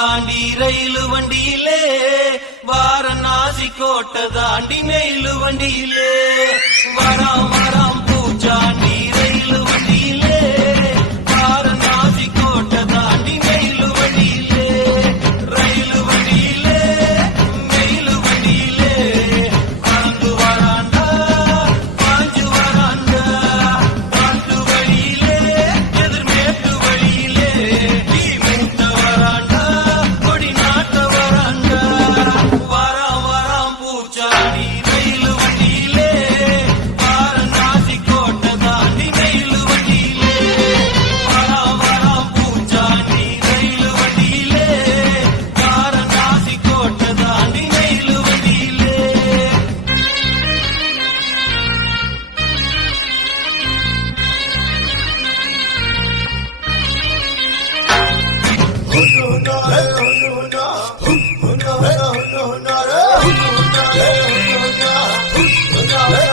பூச்சாண்டி ரயிலு வண்டியிலே வாரணாசி கோட்டை தாண்டி நெயிலு வண்டியிலே வராம் வராம் பூச்சாண்டி ரயிலு வண்டியிலே வாரணாசி கோட்டை தாண்டி நெயிலு வண்டியிலே ரயிலு வண்டியிலே நெயிலு வண்டியிலே பறந்து வராண்டா பாஞ்சு வராண்டா காட்டு வழியிலே எதிர்மேட்டு வழியிலே நீ மூத்த வராண்டா கொடி நாட்ட வராண்டா வராம் வராம் பூச்சாண்டி ரயிலு வண்டியிலே வாரணாசி கோட்டை தாண்டி நெயிலு வண்டியிலே வராம் வராம் பூச்சாண்டி ரயிலு வண்டியிலே வாரணாசி கோட்டை தாண்டி நெயிலு வண்டியிலே Oh, no, no, no.